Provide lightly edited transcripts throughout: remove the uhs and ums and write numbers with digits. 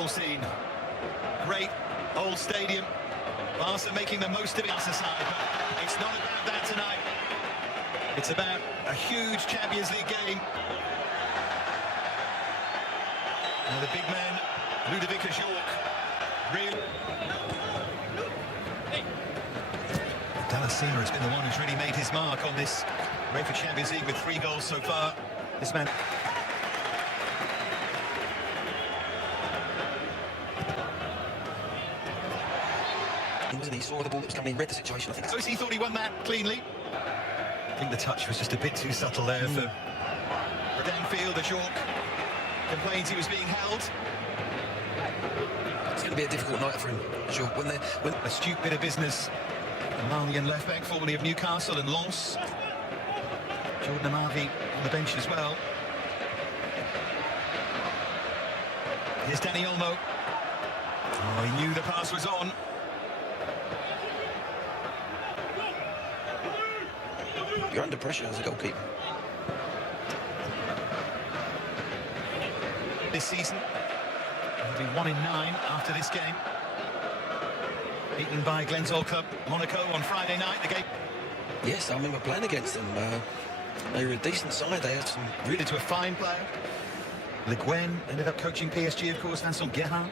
wonderful scene. Great old stadium. Barca making the most of it aside, but it's not about that tonight. It's about a huge Champions League game. Now the big man, Ludovic York, really. Dalasina has been the one who's really made his mark on this UEFA Champions League with 3 goals so far. This man. He saw the ball that was coming in, read the situation, I think. So he thought he won that cleanly. I think the touch was just a bit too subtle there for downfield as York complains he was being held. It's going to be a difficult night for him, sure. When astute bit of business. The Malian left-back, formerly of Newcastle and Lens. Jordan Amavi on the bench as well. Here's Dani Olmo. Oh, he knew the pass was on. You're under pressure as a goalkeeper. This season, he'll be 1 in 9 after this game. Beaten by Glenzol Club Monaco on Friday night. The game. Yes, I remember playing against them. They were a decent side. They had some really to a fine player. Le Guen ended up coaching PSG, of course. Vincent Guérin.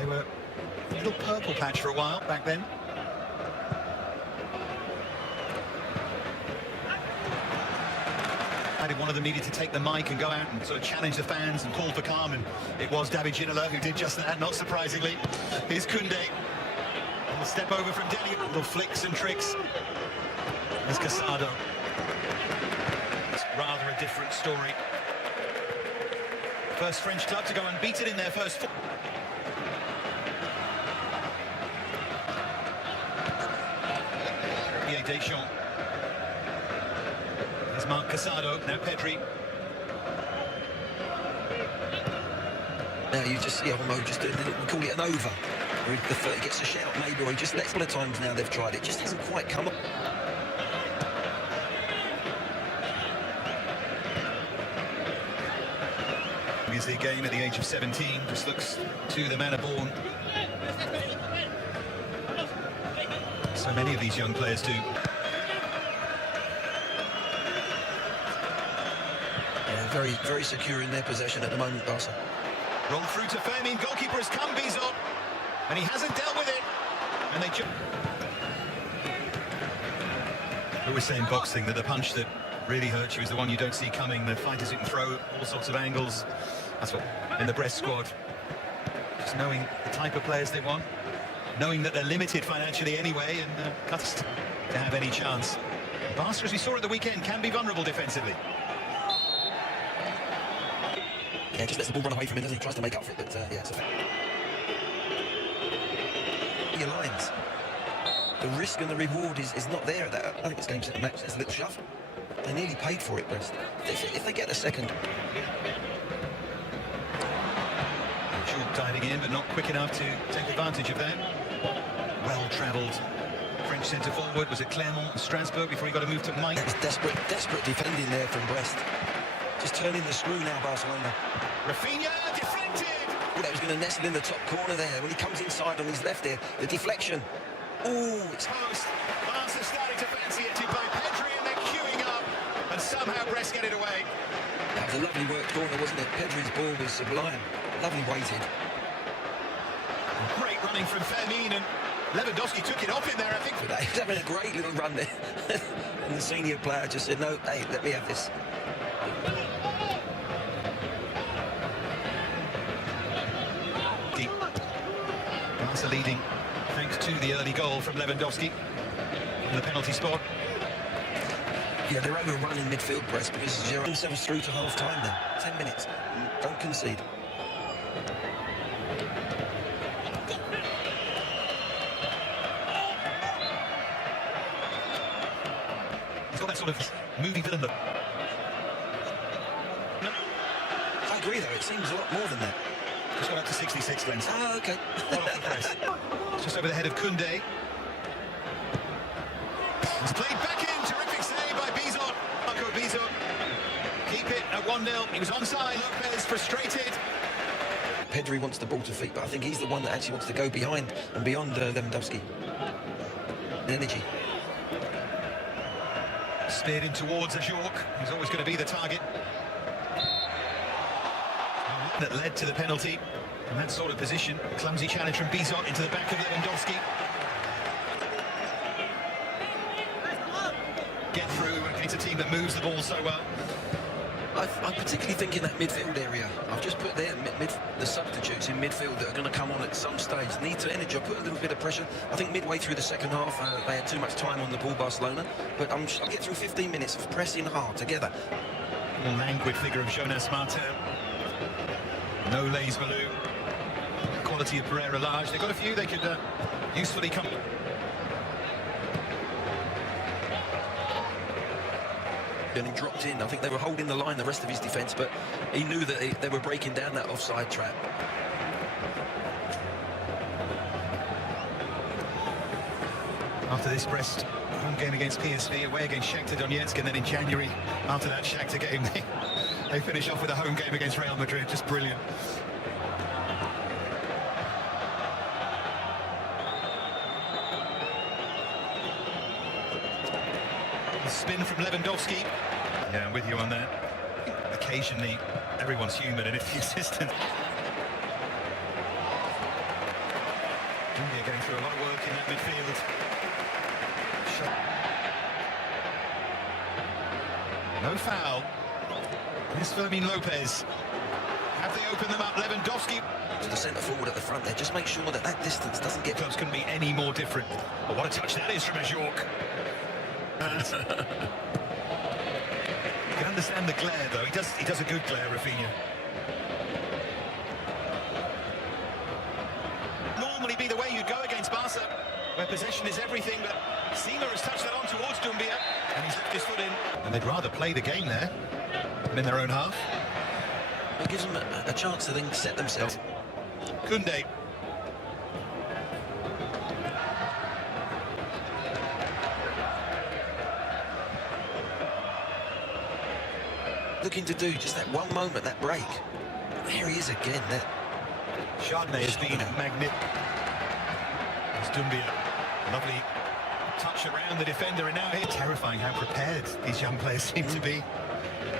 They were a little purple patch for a while back then. One of them needed to take the mic and go out and sort of challenge the fans and call for calm, and it was David Ginola who did just that, not surprisingly. Here's Koundé. A step over from Dani. Little flicks and tricks. There's Casado. It's rather a different story. First French club to go unbeaten in their first 4. Deschamps. There's Marc Casado, now Pedri. Now you just see Olmo just doing, we call it an over. Where the 30 gets a shout maybe, or he just lets. A couple of times now they've tried it, just hasn't quite come up. Champions League game at the age of 17, just looks to the manner born. So many of these young players do. Yeah, very, very secure in their possession at the moment, Barca. Roll through to Fermin, goalkeeper has come, Bizot, and he hasn't dealt with it. And they jump. We were saying boxing that the punch that really hurts you is the one you don't see coming. The fighters who can throw all sorts of angles. That's what in the Brest squad. Just knowing the type of players they want, knowing that they're limited financially anyway, and cuts to have any chance. Barca, as we saw at the weekend, can be vulnerable defensively. Yeah, just lets the ball run away from him, doesn't he? Tries to make up for it, but yeah, it's a fact. Your lines. The risk and the reward is not there at that. I think this game's at the match. There's a little shove. They nearly paid for it, Brest. If they get the second. Diving in, but not quick enough to take advantage of that. Well-travelled French centre forward. Was it Clermont and Strasbourg before he got a move to Mike? It was desperate defending there from Brest. Just turning the screw now, Barcelona. Rafinha deflected. That was going to nestle in the top corner there. When he comes inside on his left there, the deflection. Oh, it's post. Barca starting to fancy it by Pedri, and they're queuing up, and somehow Brest get it away. That was a lovely work corner, wasn't it? Pedri's ball was sublime. Lovely weighted. Great running from Fermin, and Lewandowski took it off in there, I think. For that. He was having a great little run there. And the senior player just said, no, hey, let me have this. Deep. Barca leading, thanks to the early goal from Lewandowski from the penalty spot. Yeah, they're overrun in midfield, Brest, because Giroud themselves through to half-time then. 10 minutes. Don't concede. He's got that sort of movie villain look. No. I agree, though. It seems a lot more than that. Just got up to 66, Glenn. Ah, OK. Just over the head of Koundé. It's played back in. Terrific save by Bizot. Marco Bizot. Keep it at 1-0. He was onside. Lopez frustrated. Pedri wants the ball to feet, but I think he's the one that actually wants to go behind and beyond Lewandowski. Energy. Speared in towards Ajorc, who's always going to be the target. That led to the penalty. In that sort of position, a clumsy challenge from Bizot into the back of Lewandowski. Get through against a team that moves the ball so well. I particularly think in that midfield area, I've just put there the substitutes in midfield that are going to come on at some stage. Need to energy, put a little bit of pressure. I think midway through the second half, they had too much time on the ball, Barcelona. But I'll get through 15 minutes of pressing hard together. A languid figure of Jonas Martin. No Les Malou. Quality of Pereira large. They've got a few they could usefully come. And he dropped in. I think they were holding the line, the rest of his defence, but he knew that they were breaking down that offside trap. After this Brest home game against PSV, away against Shakhtar Donetsk, and then in January, after that Shakhtar game, they finish off with a home game against Real Madrid. Just brilliant. The spin from Lewandowski. Yeah, I'm with you on that. Occasionally, everyone's human, and if the assistant... India going through a lot of work in that midfield. No foul. Here's Fermin Lopez. Have they opened them up? Lewandowski. To the centre forward at the front there. Just make sure that that distance doesn't get... Clubs couldn't be any more different. But what a touch that is from Ajorc. You can understand the glare, though. He does a good glare, Rafinha. Normally be the way you'd go against Barca, where possession is everything, but Seema has touched that on towards Doumbia, and he's left his foot in. And they'd rather play the game there than in their own half. It gives them a chance to then set themselves. Koundé. Looking to do just that one moment, that break. There he is again. That Chardonnay has been magnificent. It's Doumbia. Lovely touch around the defender, and now it's terrifying how prepared these young players seem to be.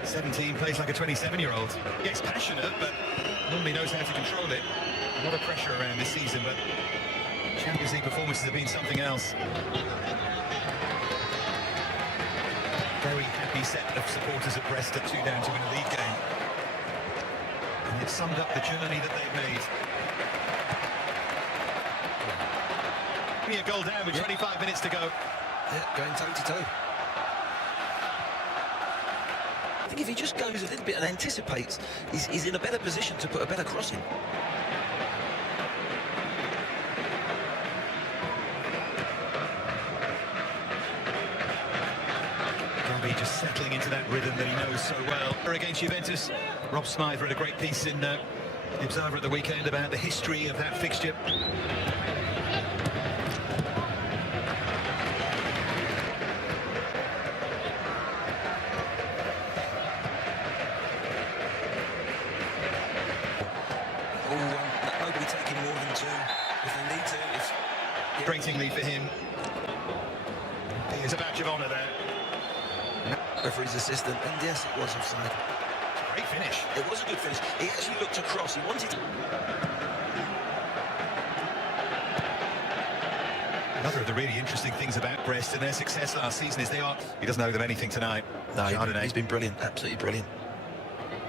17 plays like a 27-year-old. Gets passionate, but normally knows how to control it. A lot of pressure around this season, but Champions League performances have been something else. Very happy set of supporters at Brest at 2 down to win a league game. And it summed up the journey that they've made. Only a goal down with 25 minutes to go. Yeah, going toe-to-toe. I think if he just goes a little bit and anticipates, he's in a better position to put a better cross in. Just settling into that rhythm that he knows so well. Against Juventus, Rob Smythe read a great piece in The Observer at the weekend about the history of that fixture. Nobody taking more than 2 if they need to. Gratingly for him. Here's a badge of honour there. Referee's assistant, and yes, it was offside. Great finish. It was a good finish. He actually looked across. He wanted to... Another of the really interesting things about Brest and their success last season is he doesn't owe them anything tonight. No, he's been brilliant, absolutely brilliant.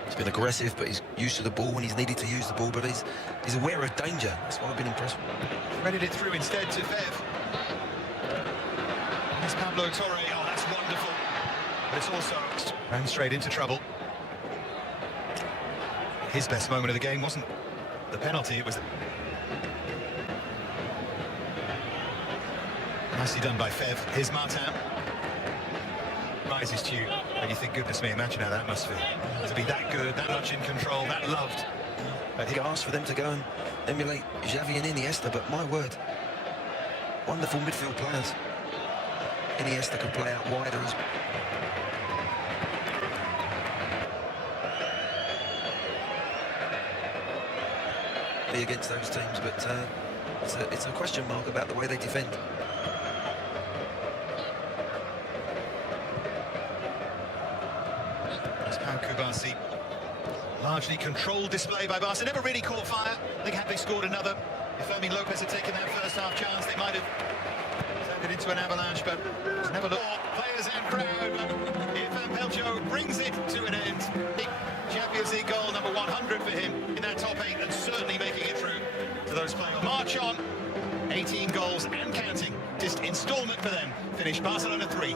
He's been aggressive, but he's used to the ball when he's needed to use the ball, but he's aware of danger. That's why I've been impressed. Threaded it through instead to Fev. It's Pablo Torre. Oh, that's wonderful. But it's also ran straight into trouble. His best moment of the game wasn't the penalty, it was... Nicely done by Fev. Here's Martin. Rises to you, and you think, goodness me, imagine how that must feel. To be that good, that much in control, that loved. But he asked for them to go and emulate Xavi and Iniesta, but my word, wonderful midfield players. Iniesta could play out wider as... differently against those teams, but it's a question mark about the way they defend. Kubasi. Largely controlled display by Barca, never really caught fire. I think had they scored another, if Fermin Lopez had taken that first half chance, they might have turned it into an avalanche, but it's never looked. Players and crowd, if Pelcho brings it to an end. Champions League goal number 100 for him in that top 8, and certainly making it through to those playing. March on, 18 goals and counting. Just instalment for them. Finished Barcelona 3.